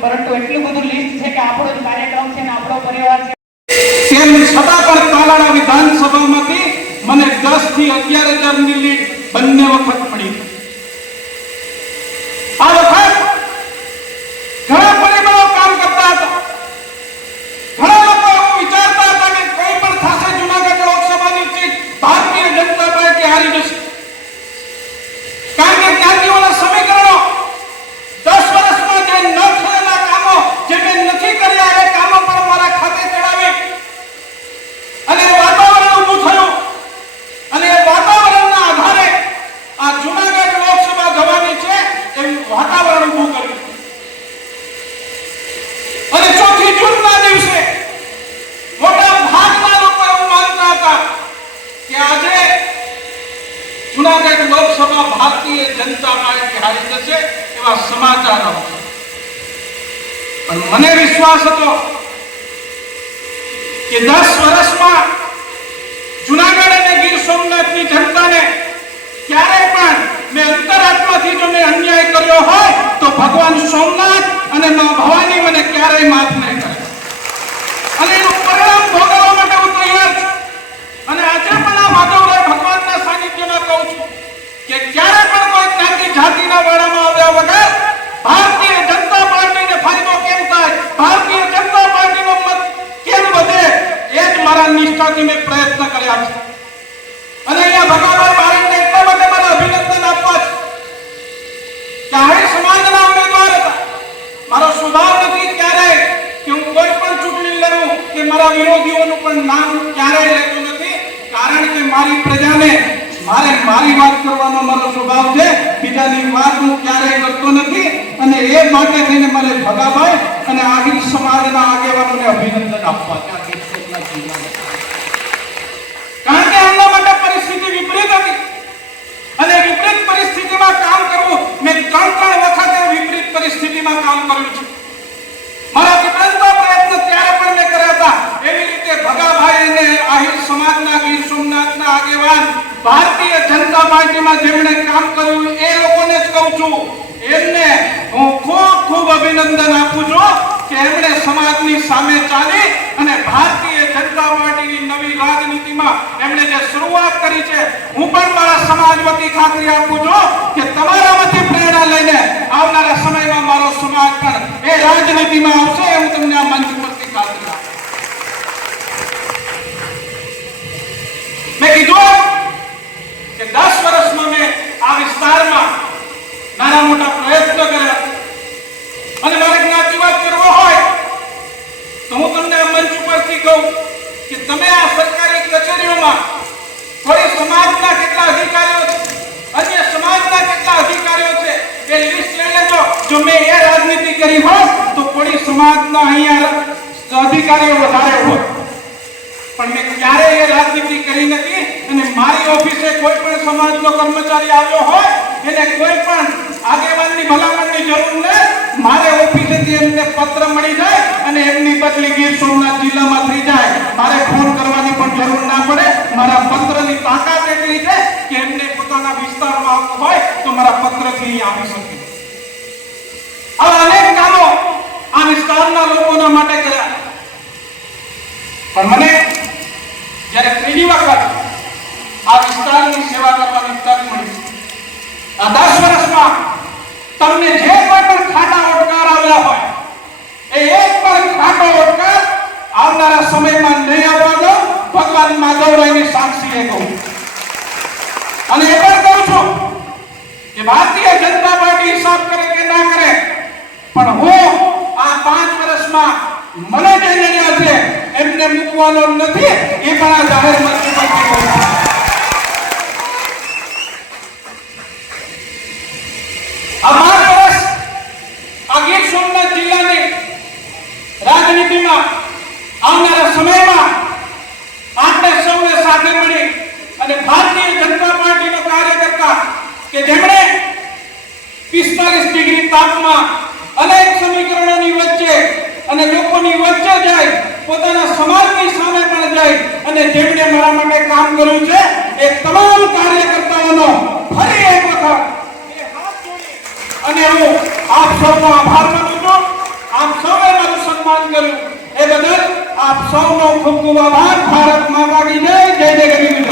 પરંતુ એટલું બધું લિસ્ટ છે કે આપણો જ કાર્યક્રમ છે ને આપણો પરિવાર છે. તેમ છતાં પણ તાલાળા વિધાનસભામાંથી મને દસથી અગિયાર હજારની લીડ બંને વખત મળી આ વખત ઘણા પરિબળો કામ કરતા હતા ઘણા લોકો એવું વિચારતા હતા કે કોઈ પણ થશે જુનાગઢ લોકસભાની સીટ ભારતીય જનતા પાર્ટી હારી જશે કારણ કે જ્ઞાતિઓના સમીકરણો દસ વર્ષમાં જે ન થયેલા કામો જે મેં નથી કર્યા એ કામો પણ મારા ખાતે ચડાવી અને એ વાતાવરણ ઊભું થયું અને એ વાતાવરણના આધારે આ જુનાગઢ લોકસભા જવાની છે એવું વાતાવરણ ઊભું કર્યું અને ચોથી જૂનના દિવસે મોટા ભાગના લોકો એવું માનતા હતા કે આજે જુનાગઢ લોકસભા ભારતીય જનતા પાર્ટી હારી જશે એવા સમાચાર પણ મને વિશ્વાસ હતો કે દસ વર્ષમાં જુનાગઢ અને ગીર સોમનાથની જનતાને ક્યારે પણ મેં અંતરાત્માથી જો મેં અન્યાય કર્યો હોય, તો ભગવાન સોમનાથ અને મા ભવાની મને ક્યારેય માફ નહીં કરે અને એનું પરિણામ ભોગવવા માટે હું તૈયાર છું અને આજે પણ આ માધવરાય ભગવાનના સાનિધ્યમાં કહું છું કે ક્યારે પણ કોઈ જ્ઞાતિ જાતિના વાળામાં આવ્યા વગર ભારતીય જનતા પાર્ટીને ફાયદો કેમ થાય? ભારતીય જનતા પાર્ટીનો મત કેમ વધે? એ જ મારા નિષ્ઠાથી મેં પ્રયત્ન કર્યા છે. અને અહીંયા ભગવાન બારીને એટલા માટે મને અભિનંદન આપવા છે ચાહે સમાજના ઉમેદવાર હતા. મારો સ્વભાવ નથી ક્યારેય કે હું કોઈ પણ ચૂંટણી લડું કે મારા વિરોધીઓનું પણ નામ ક્યારેય લેતો નથી. કારણ કે મારી પ્રજાને મારે મારી વાત કરવાનો મારો સ્વભાવ છે, બીજાની વાત હું ક્યારેય કરતો નથી અને એ માટે થઈને મારે ભગાભાઈ અને આહિર સમાજના આગેવાનોને અભિનંદન આપવા કારણ કે એમના માટે પરિસ્થિતિ વિપરીત હતી. અને વિપરીત પરિસ્થિતિમાં કામ કરવું, મેં ત્રણ ત્રણ વખત વિપરીત પરિસ્થિતિમાં કામ કર્યું છે. મારાથી બનતો પ્રયત્ન ત્યારે પણ મેં કર્યા હતા. એવી રીતે ભગાભાઈ અને આહિર સમાજના ગીર સોમનાથના આગેવાન ભારતીય જનતા પાર્ટીમાં જેમણે કામ કર્યું, એ લોકોને જ કહું છું, એમને હું ખૂબ ખૂબ અભિનંદન આપું છું કે એમણે સમાજની સામે ચાલી અને ભારતીય જનતા પાર્ટીની નવી રાજનીતિમાં એમણે જે શરૂઆત કરી છે, હું પણ મારા સમાજ વતી ખાતરી આપું છું કે તમારામાંથી પ્રેરણા લઈને આવનારા સમયમાં મારો સમાજ પણ એ રાજનીતિમાં આવશે એ હું તમને આ મંચ પરથી ખાતરી આપું મેં કીધું કે 10 વર્ષમાં મેં આ વિસ્તારમાં નાના મોટા પ્રયત્નો કર્યા અને મારે જ્ઞાતિવાદ કરવો હોય, તો હું તમને આ મંચ ઉપરથી કહું કે તમે આ સરકારી કચેરીઓમાં કોઈ સમાજના કેટલા અધિકારીઓ અન્ય સમાજના કેટલા અધિકારીઓ છે, એ લિસ્ટ લઈ લેજો. જો મેં એ રાજનીતિ કરી હોત, તો કોઈ સમાજના અહીંયા અધિકારીઓ વધારે હોત. પણ મેં ક્યારેય એ રાજનીતિ કરી નથી અને મારી ઓફિસે કોઈ પણ સમાજનો કર્મચારી આવ્યો હોય, એને કોઈ ભલામણની જરૂર નથી મારે ઓફિસેથી એમને પત્ર મળી જાય અને એમની બદલી ગીર સોમનાથ જિલ્લામાં થઈ જાય. મારે ફોન કરવાની પણ જરૂર ના પડે. મારા પત્રની તાકાત એટલી છે કે એમને પોતાના વિસ્તારમાં આવવું હોય તો મારા પત્રથી આવી શકે. આવા અનેક કામો આ વિસ્તારના લોકોના માટે કર્યા. પણ મને જ્યારે ત્રીજી વખત આ વિસ્તારની સેવા કરવાની તક મળી. આ દસ વર્ષમાં તમને જે કોઈ પણ ખાટા ઓટકાર આવ્યા હોય, એ એક પણ ખાટો ઓટકાર આવનારા સમયમાં નહીં આવવા દો. ભગવાન માધવરાયની એ કહું. અને એ પણ કહું છું કે ભારતીય જનતા પાર્ટી હિસાબ કરે કે ના કરે, પણ હું આ પાંચ વર્ષમાં મને જે નડ્યા છે એમને મૂકવાનો નથી, એ પણ આ જાહેર મંચ પરથી કહું છું. આ પાંચ વર્ષ આ ગીર સોમનાથ જિલ્લાની રાજનીતિમાં આવનારા સમયમાં આપણે સૌને સાથે મળી અને ભારતીય જનતા પાર્ટીનો કાર્યકર્તા કે જેમણે પિસ્તાલીસ ડિગ્રી તાપમાં અનેક સમીકરણોની વચ્ચે અને લોકોની વચ્ચે જાય, પોતાના સમાજની સામે પણ જાય અને જેમણે મારા માટે કામ કર્યું છે, એ તમામ કાર્યકર્તાઓનો ફરી એક વખત અને હું આપ સૌનો આભાર માનું છું. આપ મારું સન્માન કર્યું. એ બદલ આપ સૌનો ખૂબ ખૂબ આભાર. ભારત માતા જય જય ગુજરાત